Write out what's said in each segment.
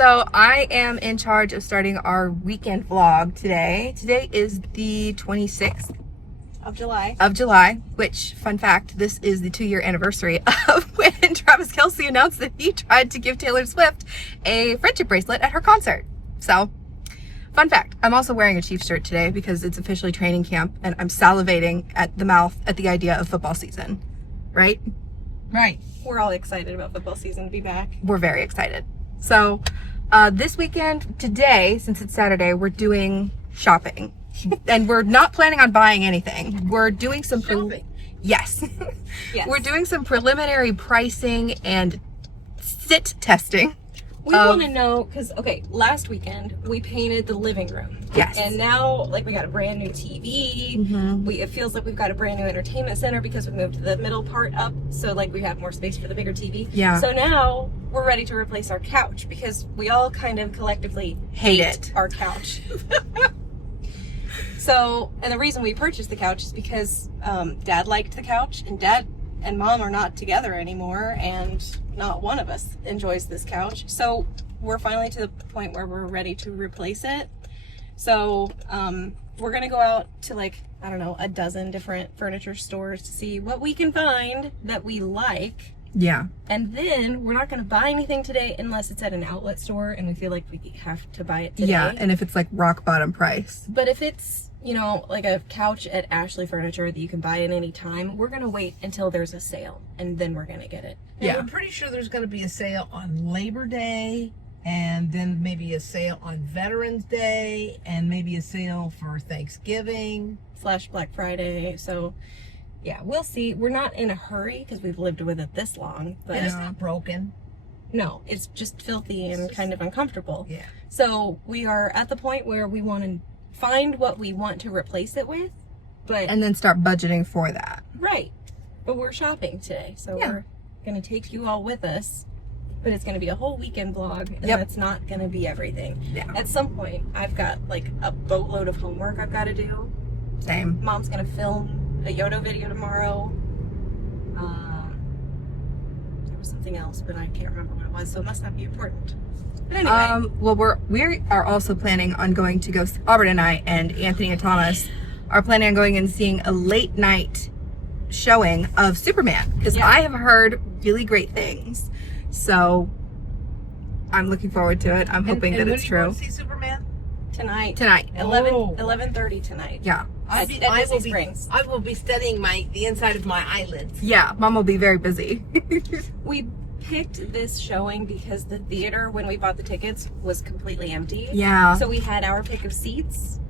So I am in charge of starting our weekend vlog today. Today is the 26th of July. Which, fun fact, this is the 2-year anniversary of when Travis Kelce announced that he tried to give Taylor Swift a friendship bracelet at her concert. So, fun fact, I'm also wearing a Chiefs shirt today because it's officially training camp and I'm salivating at the mouth at the idea of football season. Right? Right. We're all excited about football season to be back. We're very excited. So, this weekend, today, since it's Saturday, we're doing shopping. And we're not planning on buying anything. We're doing some shopping. Yes. Yes. We're doing some preliminary pricing and sit testing. We want to know, because, okay, last weekend we painted the living room. Yes. And now, like, we got a brand new TV. Mm-hmm. It feels like we've got a brand new entertainment center because we moved the middle part up. So, like, we have more space for the bigger TV. Yeah. So now we're ready to replace our couch because we all kind of collectively hate our couch. So, and the reason we purchased the couch is because Dad liked the couch, and Dad and Mom are not together anymore, and not one of us enjoys this couch. So we're finally to the point where we're ready to replace it. So we're gonna go out to, like, I don't know, a dozen different furniture stores to see what we can find that we like. Yeah. And then we're not going to buy anything today unless it's at an outlet store and we feel like we have to buy it today. Yeah, and if it's like rock bottom price. But if it's, you know, like a couch at Ashley Furniture that you can buy at any time, we're going to wait until there's a sale and then we're going to get it. Yeah, I'm pretty sure there's going to be a sale on Labor Day, and then maybe a sale on Veterans Day, and maybe a sale for Thanksgiving / Black Friday. So yeah, we'll see. We're not in a hurry because we've lived with it this long. But and it's not broken. No, it's just filthy and kind of uncomfortable. Yeah. So we are at the point where we want to find what we want to replace it with, and then start budgeting for that. Right. But we're shopping today, so we're going to take you all with us. But it's going to be a whole weekend vlog, and that's not going to be everything. Yeah. At some point, I've got like a boatload of homework I've got to do. Same. Mom's going to film a Yoda video tomorrow. There was something else, but I can't remember what it was, so it must not be important. But anyway. Well, we are also planning on going to go, Auburn and I and Anthony and Thomas are planning on going and seeing a late night showing of Superman, because I have heard really great things. So I'm looking forward to it. I'm hoping that it's true. When do you want to see Superman? Tonight. 11:30 tonight. Yeah. At Disney Springs. I will be studying the inside of my eyelids. Yeah, Mom will be very busy. We picked this showing because the theater, when we bought the tickets, was completely empty. Yeah. So we had our pick of seats.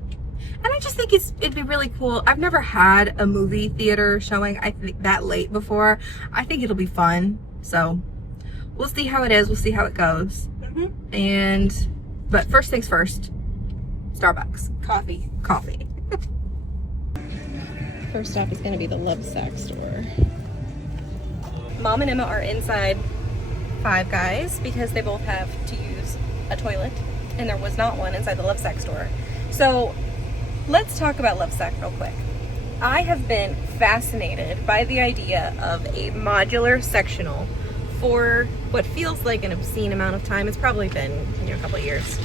And I just think it'd be really cool. I've never had a movie theater showing, I think, that late before. I think it'll be fun. So we'll see how it is. We'll see how it goes. Mm-hmm. But first things first, Starbucks. Coffee. First stop is going to be the LoveSac store. Mom and Emma are inside Five Guys because they both have to use a toilet, and there was not one inside the LoveSac store. So let's talk about LoveSac real quick. I have been fascinated by the idea of a modular sectional for what feels like an obscene amount of time. It's probably been, a couple of years.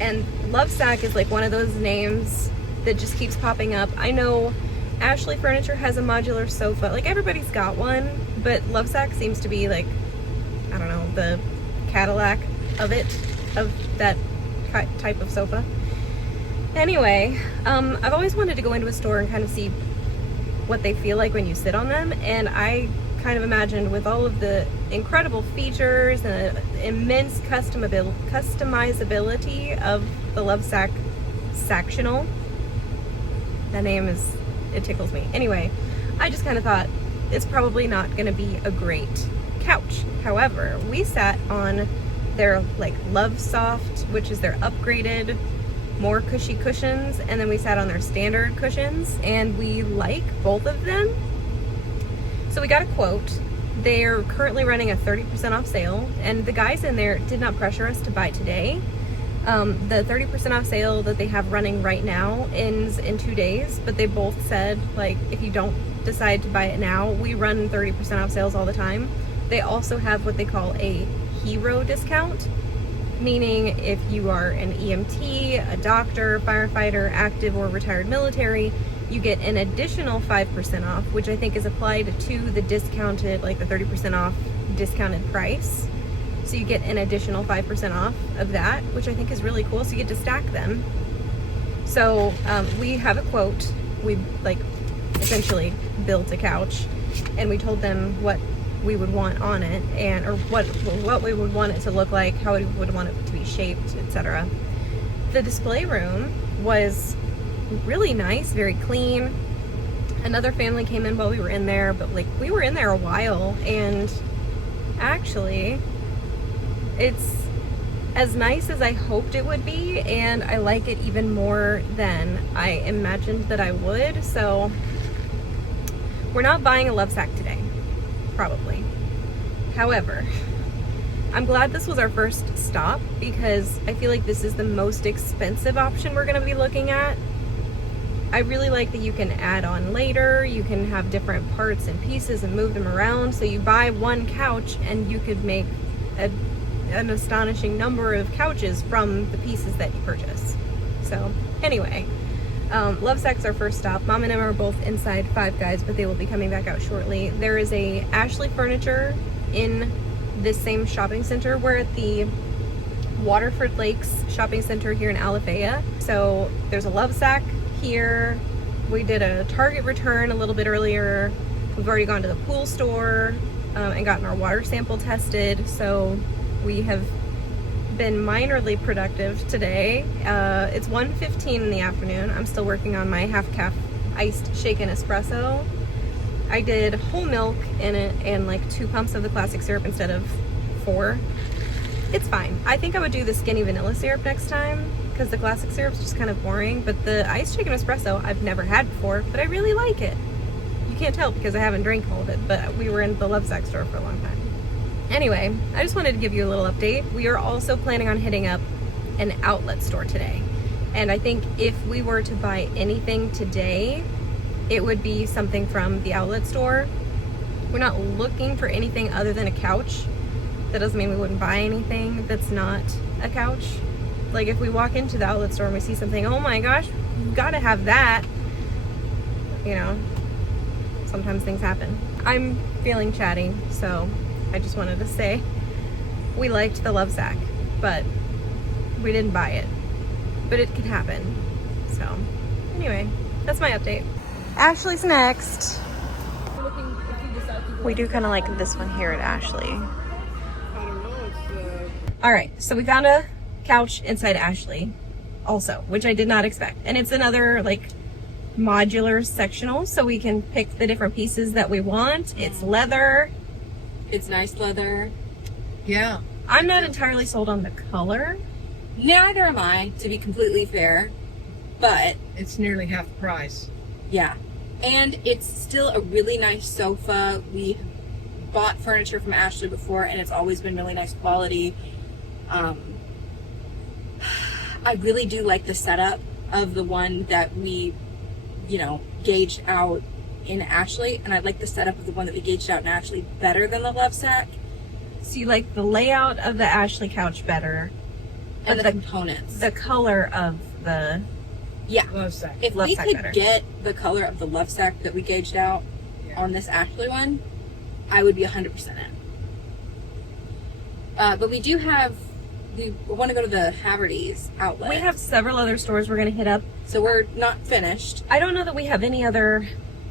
And LoveSac is like one of those names that just keeps popping up. I know Ashley Furniture has a modular sofa. Like, everybody's got one, but LoveSac seems to be like, I don't know, the Cadillac of that type of sofa. Anyway, I've always wanted to go into a store and kind of see what they feel like when you sit on them, and I kind of imagined, with all of the incredible features and immense customizability of the LoveSac Sactional. That name it tickles me. Anyway, I just kind of thought it's probably not going to be a great couch. However, we sat on their Love Soft, which is their upgraded, more cushy cushions, and then we sat on their standard cushions, and we like both of them. So we got a quote. They're currently running a 30% off sale, and the guys in there did not pressure us to buy today. The 30% off sale that they have running right now ends in 2 days, but they both said, if you don't decide to buy it now, we run 30% off sales all the time. They also have what they call a hero discount, meaning if you are an EMT, a doctor, firefighter, active or retired military, you get an additional 5% off, which I think is applied to the discounted, like the 30% off discounted price. So you get an additional 5% off of that, which I think is really cool. So you get to stack them. So we have a quote. We like essentially built a couch, and we told them what we would want on it, and or what we would want it to look like, how we would want it to be shaped, etc. The display room was really nice, very clean. Another family came in while we were in there, but like we were in there a while, and actually it's as nice as I hoped it would be, and I like it even more than I imagined that I would. So we're not buying a LoveSac today, probably. However, I'm glad this was our first stop, because I feel like this is the most expensive option we're going to be looking at. I really like that you can add on later, you can have different parts and pieces and move them around. So you buy one couch and you could make an astonishing number of couches from the pieces that you purchase. So anyway, LoveSac's our first stop. Mom and Emma are both inside Five Guys, but they will be coming back out shortly. There is a Ashley Furniture in this same shopping center. We're at the Waterford Lakes Shopping Center here in Alafaya. So there's a LoveSac here. We did a Target return a little bit earlier. We've already gone to the pool store and gotten our water sample tested. So we have been minorly productive today. It's 1:15 in the afternoon. I'm still working on my half-calf iced shaken espresso. I did whole milk in it and like 2 pumps of the classic syrup instead of 4. It's fine. I think I would do the skinny vanilla syrup next time, because the classic syrup's just kind of boring. But the iced shaken espresso I've never had before, but I really like it. You can't tell because I haven't drank all of it, but we were in the LoveSac store for a long time. Anyway, I just wanted to give you a little update. We are also planning on hitting up an outlet store today. And I think if we were to buy anything today, it would be something from the outlet store. We're not looking for anything other than a couch. That doesn't mean we wouldn't buy anything that's not a couch. Like if we walk into the outlet store and we see something, oh my gosh, we've got to have that. You know, sometimes things happen. I'm feeling chatty, so I just wanted to say we liked the LoveSac, but we didn't buy it. But it could happen. So anyway, that's my update. Ashley's next. We do kind of like this one here at Ashley. All right, so we found a couch inside Ashley also, which I did not expect. And it's another like modular sectional, so we can pick the different pieces that we want. It's leather. It's nice leather. Yeah. I'm not entirely sold on the color. Neither am I, to be completely fair, but It's nearly half the price. yeah. And it's still a really nice sofa. We bought furniture from Ashley before, and it's always been really nice quality. I really do like the setup of the one that we, gauged out in Ashley, and I like the setup of the one that we gauged out in Ashley better than the LoveSac. So you like the layout of the Ashley couch better, And but the components. the color of the Yeah. LoveSac. If we LoveSac could better. get the color of the LoveSac that we gauged out on this Ashley one, I would be 100% in. But we do have, we want to go to the Haverty's outlet. we have several other stores we're going to hit up. So we're not finished. I don't know that we have any other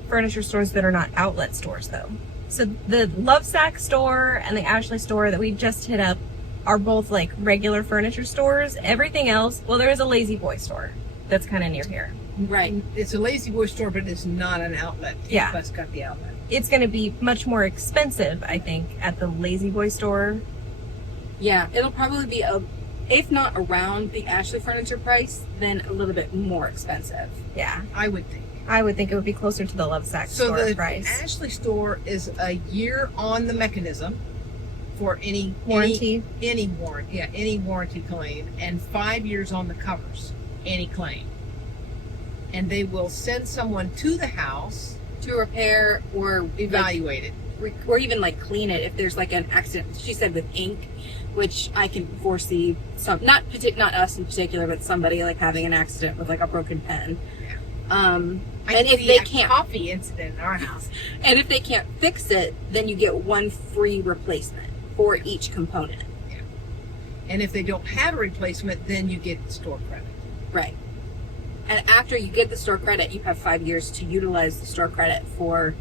furniture stores that are not outlet stores though. So the LoveSac store and the Ashley store that we just hit up are both like regular furniture stores. Everything else, well, there is a LaZBoy store that's kind of near here. Right. It's a LaZBoy store, but it's not an outlet. Yeah. That's got the outlet. It's going to be much more expensive, I think, at the LaZBoy store. Yeah, it'll probably be, if not around the Ashley furniture price, then a little bit more expensive. Yeah, I would think. I would think it would be closer to the LoveSac So store the price. Ashley store is a year on the mechanism for any Warranty. any warranty, any warranty claim, and 5 years on the covers, any claim. And they will send someone to the house To repair or evaluate it. or even like clean it if there's like an accident. She said with ink, which I can foresee not us in particular, but somebody like having an accident with like a broken pen. And if they can't, coffee incident in our house. And if they can't fix it, then you get one free replacement for each component. Yeah. And if they don't have a replacement, then you get store credit. Right. And after you get the store credit, you have 5 years to utilize the store credit for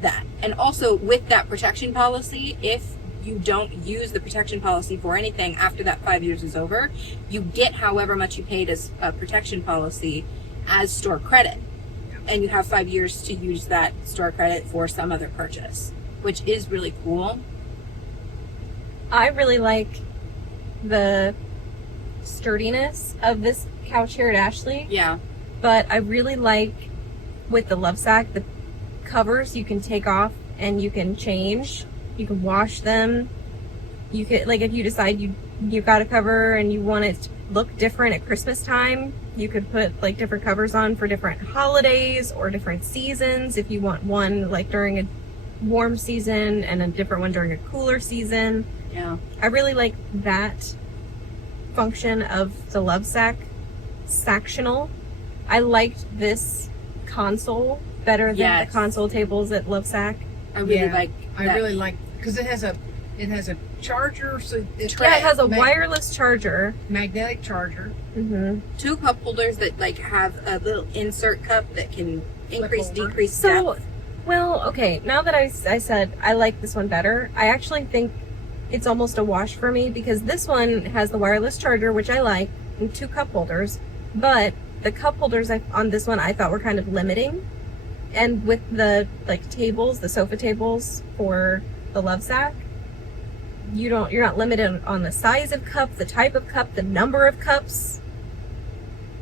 that. And also with that protection policy, if you don't use the protection policy for anything after that 5 years is over, you get however much you paid as a protection policy as store credit. And you have 5 years to use that store credit for some other purchase, which is really cool. I really like the sturdiness of this couch here at Ashley. Yeah. But I really like with the LoveSac, the covers you can take off and you can change. You can wash them. You could, like, if you decide you've got a cover and you want it to look different at Christmas time, you could put like different covers on for different holidays or different seasons. If you want one like during a warm season and a different one during a cooler season. Yeah. I really like that function of the LoveSac sectional. I liked this console better than the console tables at LoveSac. I really like that. I really like, because it has a charger, so it has a wireless charger, magnetic charger. Mm-hmm. 2 cup holders that like have a little insert cup that can increase, decrease So, depth. well, okay, now that I said I like this one better, I actually think it's almost a wash for me, because this one has the wireless charger, which I like, and 2 cup holders, but the cup holders on this one I thought were kind of limiting. And with the like tables, the sofa tables for the LoveSac, you're not limited on the size of cup, the type of cup, the number of cups.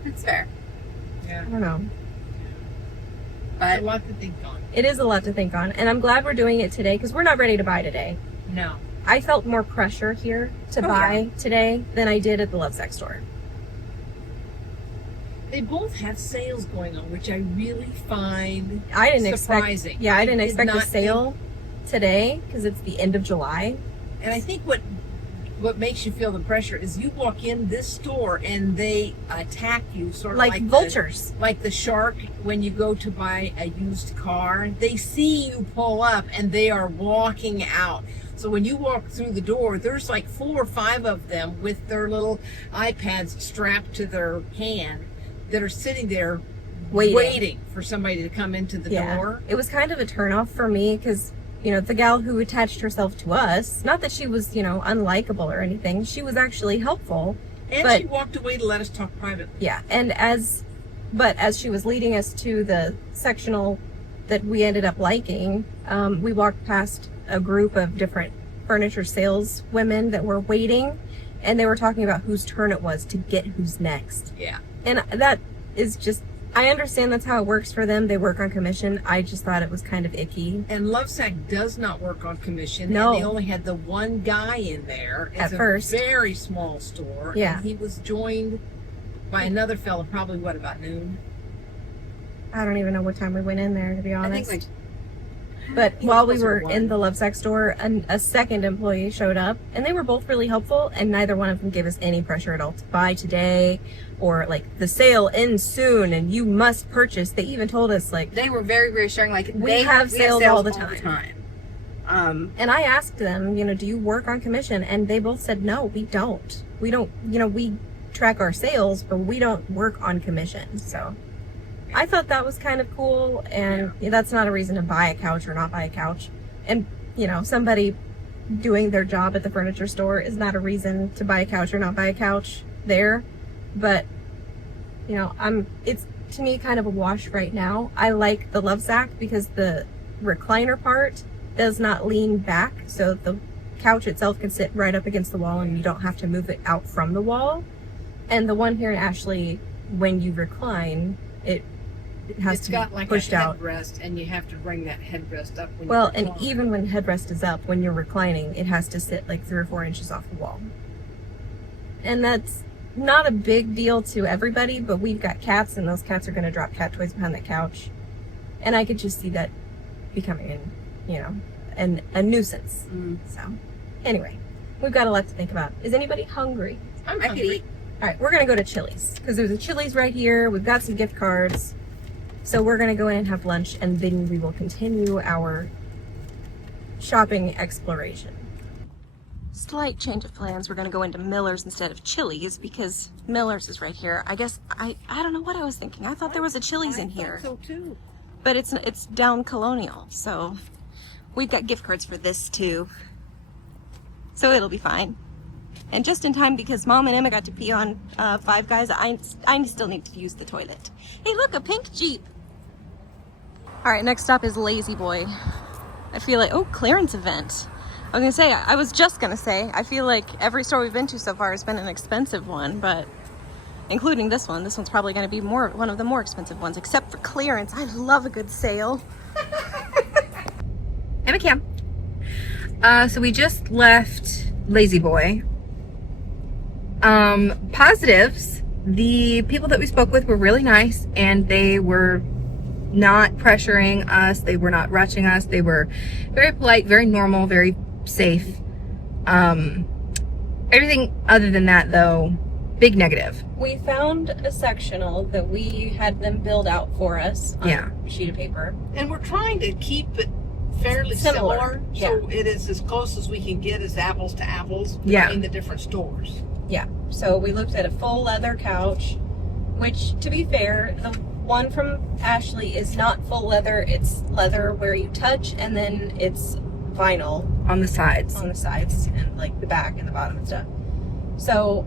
That's fair. Yeah. I don't know. But It's a lot to think on. It is a lot to think on, and I'm glad we're doing it today because we're not ready to buy today. No. I felt more pressure here to buy today than I did at the LoveSac store. They both have sales going on, which I really find I didn't surprising. expect. Yeah, I didn't did expect a not sale today because it's the end of July. And I think what makes you feel the pressure is you walk in this store and they attack you sort of Like vultures. like the shark when you go to buy a used car. They see you pull up and they are walking out. So when you walk through the door, there's like 4 or 5 of them with their little iPads strapped to their hand that are sitting there waiting for somebody to come into the door. It was kind of a turnoff for me because, you know, the gal who attached herself to us, not that she was, you know, unlikable or anything, she was actually helpful. And she walked away to let us talk privately. Yeah, and as she was leading us to the sectional that we ended up liking, we walked past a group of different furniture sales women that were waiting, and they were talking about whose turn it was to get who's next. Yeah. And that is just, I understand that's how it works for them. They work on commission. I just thought it was kind of icky. And LoveSac does not work on commission. No. And they only had the one guy in there. It's At first. a very small store. Yeah. And he was joined by another fella, probably, about noon? I don't even know what time we went in there, to be I honest. think like But while we closer were to 1. in the LoveSac store, a second employee showed up, and they were both really helpful, and neither one of them gave us any pressure at all to buy today, or like the sale ends soon and you must purchase. They even told us like they were very reassuring. Like we have sales all the time. And I asked them, you know, do you work on commission? And they both said, no, we don't. We don't, you know, we track our sales, but we don't work on commission. So I thought that was kind of cool. And that's not a reason to buy a couch or not buy a couch. And, you know, somebody doing their job at the furniture store is not a reason to buy a couch or not buy a couch there. But, you know, it's to me kind of a wash right now. I like the LoveSac because the recliner part does not lean back, so the couch itself can sit right up against the wall and you don't have to move it out from the wall. And the one here in Ashley, when you recline, it has to got be like pushed a out. headrest, and you have to bring that headrest up when Well, you and recline. even when headrest is up, when you're reclining, it has to sit like 3 or 4 inches off the wall. And that's not a big deal to everybody, but we've got cats, and those cats are going to drop cat toys behind that couch. And I could just see that becoming, you know, a nuisance. So anyway, we've got a lot to think about. Is anybody hungry? I'm I could hungry. eat. All right, we're gonna go to Chili's because there's a Chili's right here. We've got some gift cards. So we're gonna go in and have lunch, and then we will continue our shopping exploration. Slight change of plans. We're gonna go into Miller's instead of Chili's because Miller's is right here. I guess I don't know what I was thinking. I thought there was a Chili's in here, So too. but it's down Colonial. So we've got gift cards for this too. So it'll be fine. And just in time because Mom and Emma got to pee on Five Guys, I still need to use the toilet. Hey, look, a pink Jeep. All right, next stop is LaZBoy. I feel like, oh, clearance event. I was just gonna say, I feel like every store we've been to so far has been an expensive one, but including this one. This one's probably gonna be one of the more expensive ones, except for clearance. I love a good sale. Emma Cam. So we just left LaZBoy. Positives. The people that we spoke with were really nice, and they were not pressuring us. They were not rushing us. They were very polite, very normal, very safe. Everything other than that, though, big negative. We found a sectional that we had them build out for us on Yeah. a sheet of paper. And we're trying to keep it fairly Similar, similar, so it is as close as we can get as apples to apples Yeah. between the different stores. Yeah, so we looked at a full leather couch, which, to be fair, the one from Ashley is not full leather. It's leather where you touch, and then it's vinyl On the sides. on the sides and like the back and the bottom and stuff. So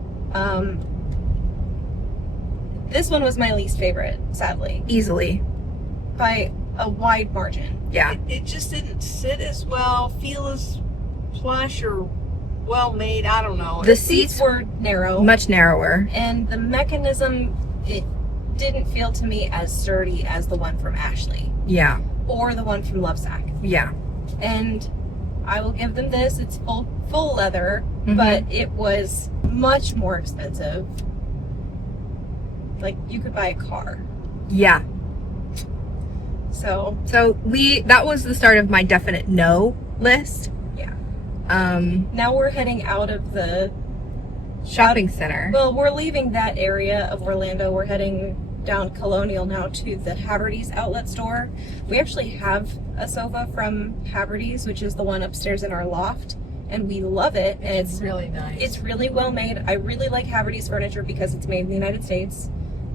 this one was my least favorite, sadly, Easily. by a wide margin. Yeah. It just didn't sit as well, feel as plush or well made. I don't know. The Seats seats were narrow, much narrower. and the mechanism, it didn't feel to me as sturdy as the one from Ashley Yeah. or the one from LoveSac. Yeah. And I will give them this. It's full leather, Mhm. but it was much more expensive. Like you could buy a car. Yeah. So So that was the start of my definite no list. yeah. Now Now we're heading out of the shopping center. well, we're leaving that area of Orlando. We're heading down Colonial now to the Haverty's outlet store. We actually have a sofa from Haverty's, which is the one upstairs in our loft, and we love it. And it's really nice. It's really well made. I really like Haverty's furniture because it's made in the United States.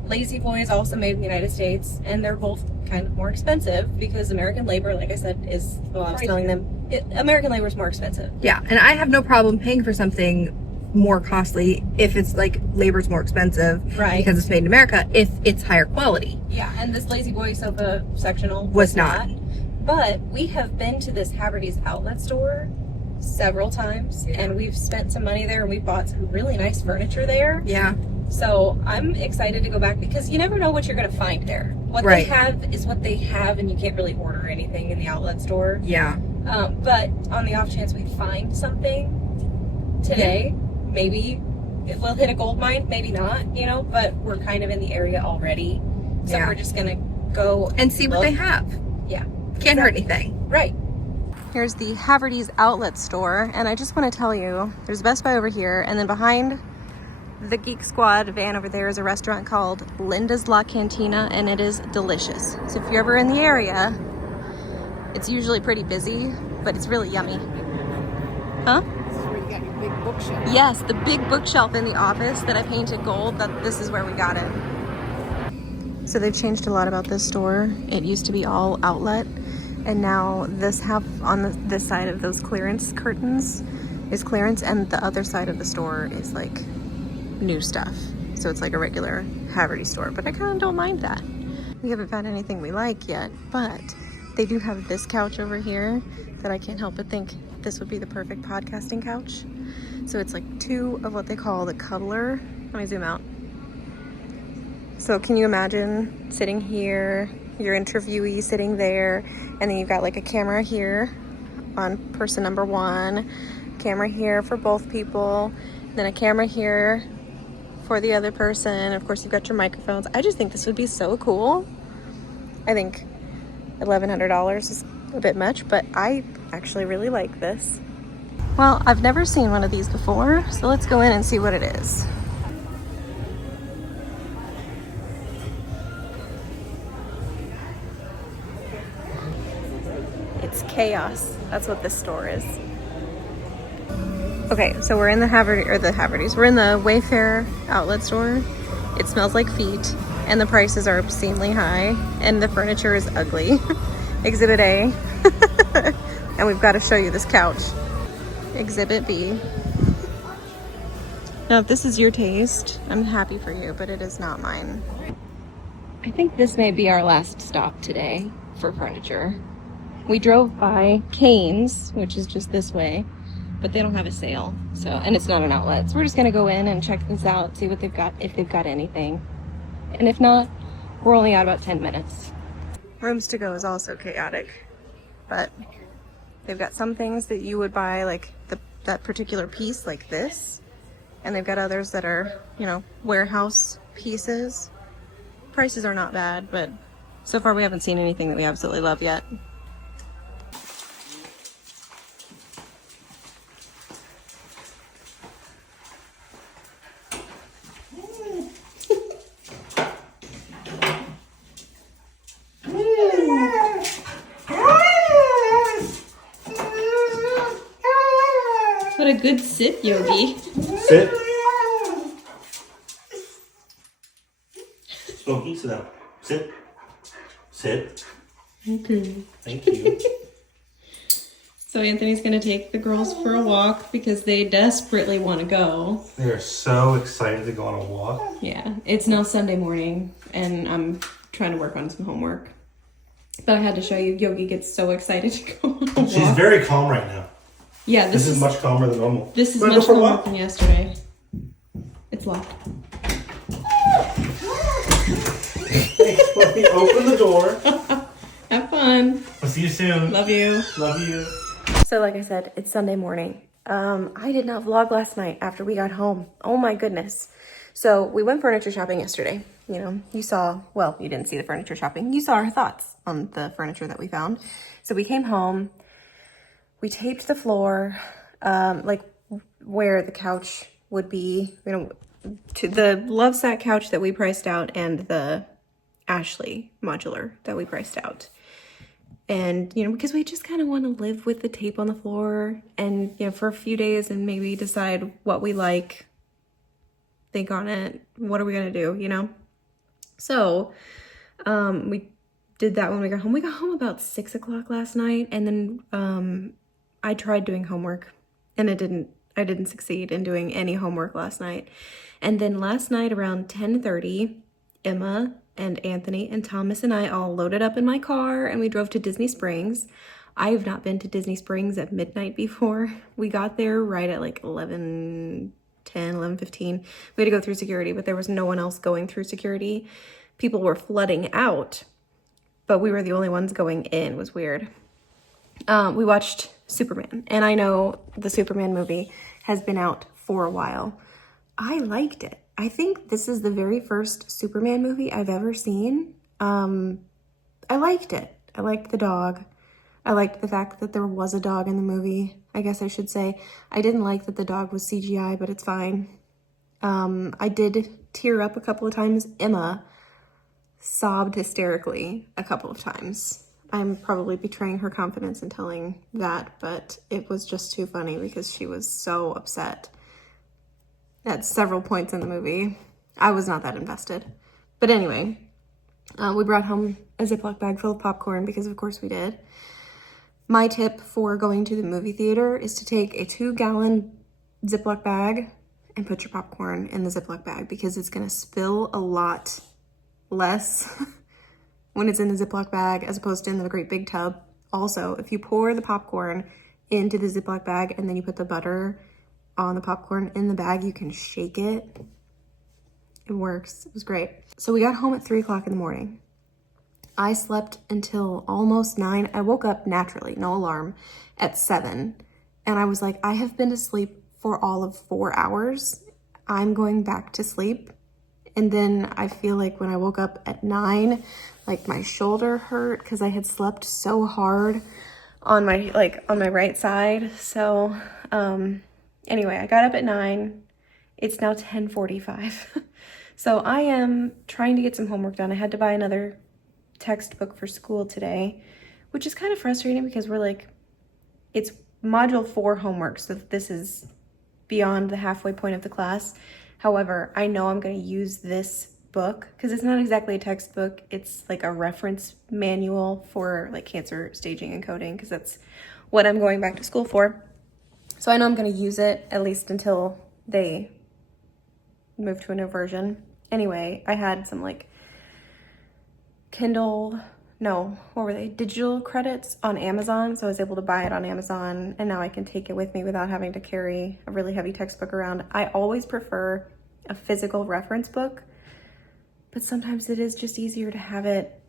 LaZBoy is also made in the United States, and they're both kind of more expensive because American labor, like I said, is, well, I was telling them, American labor is more expensive. Yeah, and I have no problem paying for something more costly if it's like labor's more expensive, Right. Because it's made in America, if it's higher quality. Yeah, and this LaZBoy sofa sectional Was not. But we have been to this Haverty's outlet store several times, and we've spent some money there, and we bought some really nice furniture there. Yeah, So I'm excited to go back because you never know what you're going to find there. What Right. they have is what they have, and you can't really order anything in the outlet store. yeah, But on the off chance we find something today, maybe it will hit a gold mine, maybe not, but we're kind of in the area already. So Yeah. we're just going to go and see what look. they have. Yeah. Can't hurt anything. Right. Here's the Haverty's outlet store, and I just want to tell you, there's Best Buy over here, and then behind the Geek Squad van over there is a restaurant called Linda's La Cantina, and it is delicious. So if you're ever in the area, it's usually pretty busy, but it's really yummy. Huh? This is where you got your big bookshelf. Yes, the big bookshelf in the office that I painted gold, this is where we got it. So they've changed a lot about this store. It used to be all outlet, and now this half on this side of those clearance curtains is clearance, and the other side of the store is like new stuff. So it's like a regular Haverty store, but I kind of don't mind that. We haven't found anything we like yet, but they do have this couch over here that I can't help but think this would be the perfect podcasting couch. So it's like two of what they call the cuddler. Let me zoom out. So can you imagine sitting here, your interviewee sitting there, and then you've got like a camera here on person number one, camera here for both people, then a camera here for the other person. Of course, you've got your microphones. I just think this would be so cool. I think $1,100 is a bit much, but I actually really like this. Well, I've never seen one of these before, so let's go in and see what it is. It's chaos. That's what this store is. Okay, so we're in the Havertys. We're in the Wayfair outlet store. It smells like feet, and the prices are obscenely high, and the furniture is ugly. Exhibit A. And we've got to show you this couch. Exhibit B. Now, if this is your taste, I'm happy for you, but it is not mine. I think this may be our last stop today for furniture. We drove by Cane's, which is just this way, but they don't have a sale, so, and it's not an outlet. So we're just gonna go in and check this out, see what they've got, if they've got anything. And if not, we're only out about 10 minutes. Rooms to go is also chaotic, but they've got some things that you would buy, like that particular piece like this, and they've got others that are, you know, warehouse pieces. Prices are not bad, but so far we haven't seen anything that we absolutely love yet. What a good sit, Yogi. Sit. Smokey, sit down. Sit. Sit. Okay. Thank you. So Anthony's gonna take the girls for a walk because they desperately want to go. They're so excited to go on a walk. Yeah, it's now Sunday morning and I'm trying to work on some homework. But I had to show you, Yogi gets so excited to go on a walk. She's very calm right now. Yeah, this is much calmer than normal. This is much calmer than yesterday. It's locked. Thanks, Mommy. Open the door. Have fun. I'll see you soon. Love you. Love you. So like I said, it's Sunday morning. I did not vlog last night after we got home. Oh my goodness. So we went furniture shopping yesterday. You know, you saw, well, you didn't see the furniture shopping. You saw our thoughts on the furniture that we found. So we came home. We taped the floor, like where the couch would be, you know, to the LoveSac couch that we priced out and the Ashley modular that we priced out. And, you know, because we just kind of want to live with the tape on the floor and, you know, for a few days and maybe decide what we like, think on it, what are we going to do, you know? So, we did that when we got home. We got home about 6 o'clock last night, and then, I tried doing homework and I didn't succeed in doing any homework last night. And then last night around 10:30, Emma and Anthony and Thomas and I all loaded up in my car and we drove to Disney Springs. I have not been to Disney Springs at midnight before. We got there right at like 11:10, 11:15. We had to go through security, but there was no one else going through security. People were flooding out, but we were the only ones going in. It was weird. We watched Superman, and I know the Superman movie has been out for a while. I liked it. I think this is the very first Superman movie I've ever seen. I liked it. I liked the dog. I liked the fact that there was a dog in the movie. I guess I should say I didn't like that the dog was CGI, but it's fine. I did tear up a couple of times. Emma sobbed hysterically a couple of times. I'm probably betraying her confidence in telling that, but it was just too funny because she was so upset at several points in the movie. I was not that invested. But anyway, we brought home a Ziploc bag full of popcorn because of course we did. My tip for going to the movie theater is to take a 2-gallon Ziploc bag and put your popcorn in the Ziploc bag because it's gonna spill a lot less when it's in the Ziploc bag as opposed to in the great big tub. Also, if you pour the popcorn into the Ziploc bag and then you put the butter on the popcorn in the bag, you can shake it. It works. It was great. So we got home at 3 o'clock in the morning. I slept until almost 9. I woke up naturally, no alarm, at 7. And I was like, I have been asleep for all of 4 hours. I'm going back to sleep And then I feel like when I woke up at 9, like my shoulder hurt because I had slept so hard on my right side. So anyway, I got up at 9. It's now 10:45. So I am trying to get some homework done. I had to buy another textbook for school today, which is kind of frustrating because we're like, it's module 4 homework, so this is beyond the halfway point of the class. However, I know I'm going to use this book because it's not exactly a textbook. It's like a reference manual for like cancer staging and coding, because that's what I'm going back to school for. So I know I'm going to use it at least until they move to a new version. Anyway, I had some like digital credits on Amazon. So I was able to buy it on Amazon, and now I can take it with me without having to carry a really heavy textbook around. I always prefer a physical reference book, but sometimes it is just easier to have it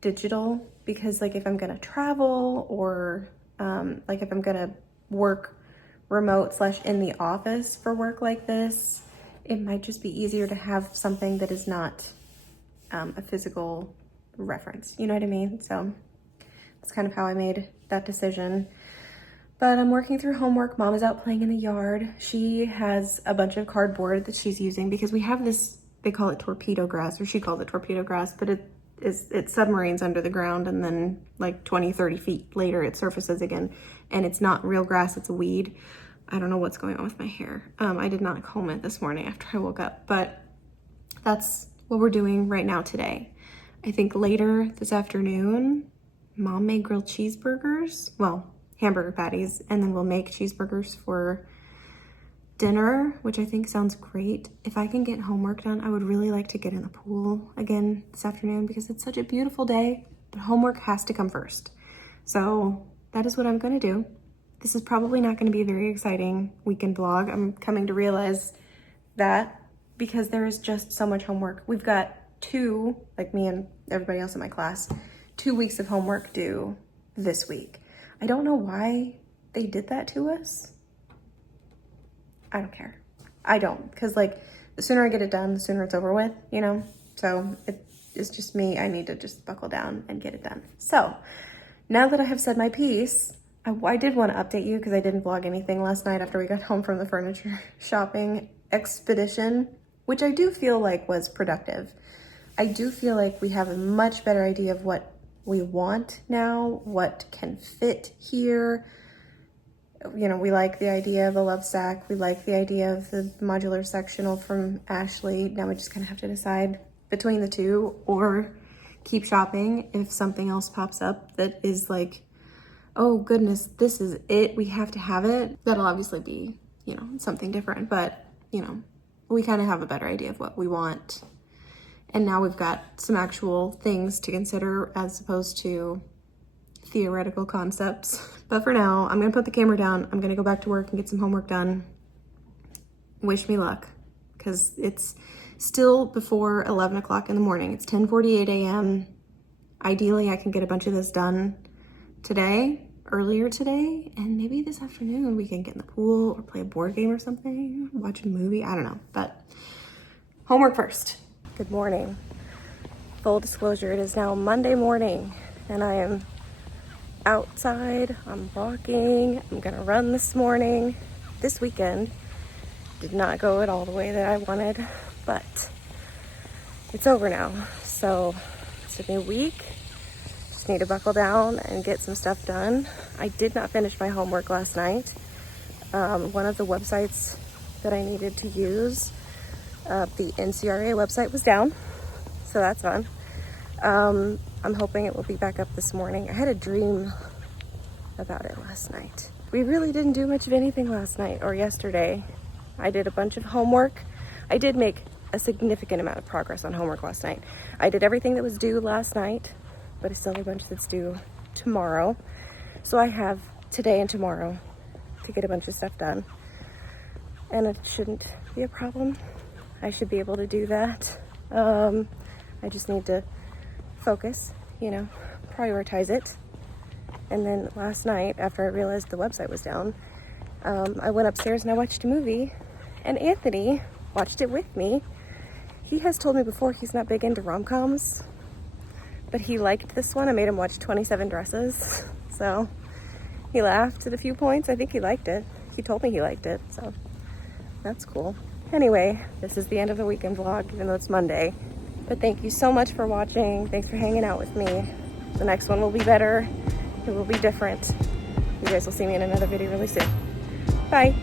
digital, because like if I'm gonna travel or like if I'm gonna work remote / in the office for work like this, it might just be easier to have something that is not a physical reference, you know what I mean? So that's kind of how I made that decision. But I'm working through homework. Mom is out playing in the yard. She has a bunch of cardboard that she's using because we have this, they call it torpedo grass, or she calls it torpedo grass, but it submarines under the ground, and then like 20-30 feet later it surfaces again, and it's not real grass, it's a weed. I don't know what's going on with my hair. I did not comb it this morning after I woke up, but that's what we're doing right now today. I think later this afternoon, Mom made grilled cheeseburgers, well, hamburger patties, and then we'll make cheeseburgers for dinner, which I think sounds great. If I can get homework done, I would really like to get in the pool again this afternoon because it's such a beautiful day, but homework has to come first. So that is what I'm gonna do. This is probably not gonna be a very exciting weekend vlog. I'm coming to realize that because there is just so much homework. We've got 2, like me and everybody else in my class, 2 weeks of homework due this week. I don't know why they did that to us. I don't care. I don't, because like the sooner I get it done, the sooner it's over with, you know? So it's just me. I need to just buckle down and get it done. So now that I have said my piece, I did want to update you because I didn't vlog anything last night after we got home from the furniture shopping expedition, which I do feel like was productive. I do feel like we have a much better idea of what we want now, what can fit here. You know, we like the idea of a LoveSac. We like the idea of the modular sectional from Ashley. Now we just kind of have to decide between the two, or keep shopping if something else pops up that is like, oh goodness, this is it, we have to have it. That'll obviously be, you know, something different, but you know, we kind of have a better idea of what we want. And now we've got some actual things to consider as opposed to theoretical concepts. But for now, I'm gonna put the camera down. I'm gonna go back to work and get some homework done. Wish me luck, because it's still before 11 o'clock in the morning. It's 10:48 a.m. Ideally, I can get a bunch of this done today, earlier today, and maybe this afternoon we can get in the pool or play a board game or something, watch a movie, I don't know, but homework first. Good morning. Full disclosure, it is now Monday morning and I am outside, I'm walking, I'm gonna run this morning. This weekend did not go at all the way that I wanted, but it's over now. So it's a new week. Just need to buckle down and get some stuff done. I did not finish my homework last night. One of the websites that I needed to use, the NCRA website, was down, so that's fun. I'm hoping it will be back up this morning. I had a dream about it last night. We really didn't do much of anything last night or yesterday. I did a bunch of homework. I did make a significant amount of progress on homework last night. I did everything that was due last night, but I still have a bunch that's due tomorrow. So I have today and tomorrow to get a bunch of stuff done. And it shouldn't be a problem. I should be able to do that. I just need to focus, you know, prioritize it. And then last night, after I realized the website was down, I went upstairs and I watched a movie, and Anthony watched it with me. He has told me before he's not big into rom-coms, but he liked this one. I made him watch 27 Dresses, so he laughed at a few points. I think he liked it. He told me he liked it, so that's cool. Anyway, this is the end of the weekend vlog, even though it's Monday. But thank you so much for watching. Thanks for hanging out with me. The next one will be better. It will be different. You guys will see me in another video really soon. Bye.